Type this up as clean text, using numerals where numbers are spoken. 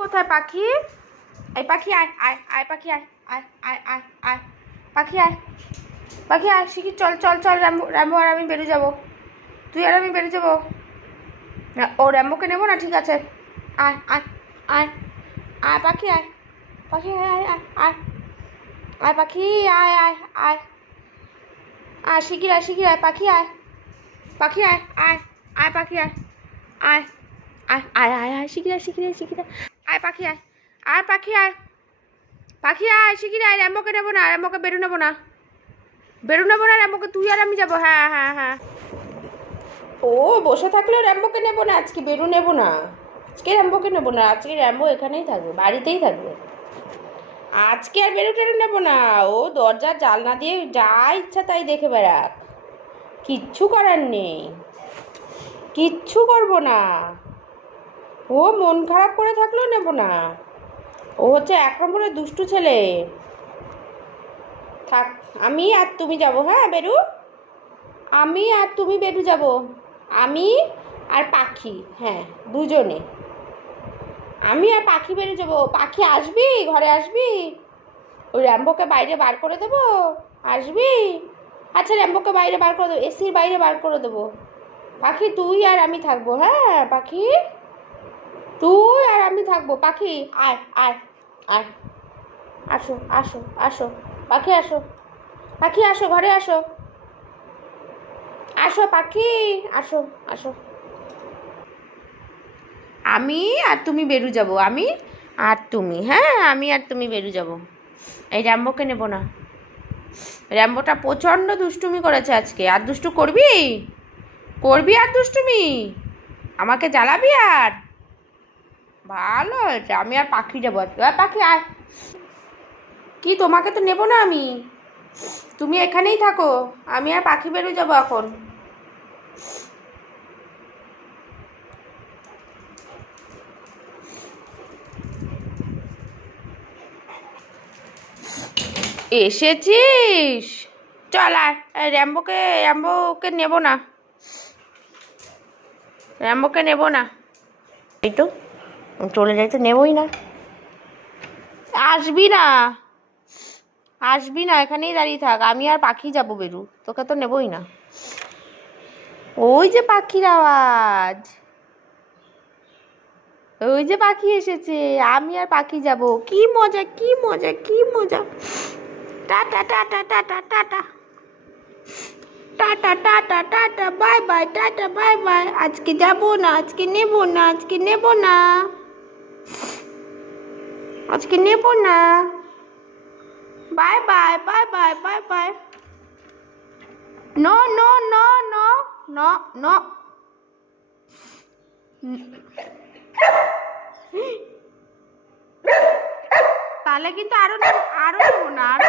কোথায় পাখি? এই পাখি আয় আয় আয় পাখি আয় আয় আয় আয় আয় পাখি আয় পাখি আয় শিখি চল চল চল র্যাম্বো র্যাম্বো আর আমি বেরিয়ে যাবো, তুই আর আমি বেরিয়ে যাবো। ও র্যাম্বোকে নেবো না, ঠিক আছে আয় আয় আয় আয় পাখি আয় পাখি আয় আয় আয় আয় আয় পাখি আয় আয় আয় আয় শিগগির আয় শিগগির আয় পাখি আয় পাখি আয় আয় আয় পাখি আয় আয় আয় আয় আয় আয় শিগগির আয় শিগগির আয় শিগগির আয় পাখি আয় আয় পাখি আয় পাখি আয় শিগগির আয়। র্যাম্বোকে নেবো না, র্যাম্বোকে বেরু নেবো না, বেরু নেবো না র্যাম্বোকে, তুই আর আমি যাবো। হ্যাঁ হ্যাঁ হ্যাঁ ও বসে থাকলেও র্যাম্বোকে নেবো না আজকে, বেরু নেবো না আজকে, র্যাম্বোকে নেবো না আজকে, র্যাম্বো এখানেই থাকবে, বাড়িতেই থাকবে আজকে, আর বেরু টেরু নেবো না। ও দরজার জানলা দিয়ে যা ইচ্ছা তাই দেখে বেড়াক, কিচ্ছু করার নেই, কিচ্ছু করবো না। ও মন খারাপ করে থাকলেও নেবো না, ও হচ্ছে এক নম্বরের দুষ্টু ছেলে। থাক আমি আর তুমি যাব, হ্যাঁ বেরু, আমি আর তুমি বেরু যাব, আমি আর পাখি, হ্যাঁ দুজনে, আমি আর পাখি বেরু যাবো। পাখি আসবি, ঘরে আসবি, ওই র্যাম্বোকে বাইরে বার করে দেবো, আসবি? আচ্ছা র্যাম্বোকে বাইরে বার করে দেবো, এসির বাইরে বার করে দেবো। পাখি তুই আর আমি থাকবো, হ্যাঁ পাখি তুই আর আমি থাকবো। পাখি আয় আয় আয়, আসো আসো আসো পাখি আসো, পাখি আসো ঘরে আসো, আসো পাখি আসো আসো। আমি আর তুমি বেরু যাব, আমি আর তুমি, হ্যাঁ আমি আর তুমি বেরু যাব। এই র্যাম্বোকে নেবো না, র্যাম্বোটা প্রচণ্ড দুষ্টুমি করেছে আজকে। আর দুষ্টু করবি, করবি আর দুষ্টুমি, আমাকে জ্বালাবি আর? ভালো হয়েছে, আমি আর পাখি যাবো আজকে। পাখি আয়, কি তোমাকে তো নেবো না আমি, তুমি এখানেই থাকো, আমি আর পাখি বেরো যাবো এখন। এসেছিস, চল আর র্যাম্বোকে, র্যাম্বোকে নেবো না, র্যাম্বোকে নেবো না, এই তো চলে যাই তো, নেবই না। আসবি না, আসবি না, এখানেই দাঁড়িয়ে থাক, আমি আর পাখি যাবো বেরু, তোকে তো নেবই না। ওই যে পাখির আওয়াজ, ওই যে পাখি এসেছে, আমি আর পাখি যাব, কি মজা কি মজা কি মজা। Tata tata tata tata tata tata tata bye bye, tata bye bye, আজকে যাবো না, আজকে নেবো না, আজকে নেবো না, আজকে নেবো না, bye bye bye bye bye bye. No no no no no no, তাহলে কিন্তু আরো নেবো না, আরো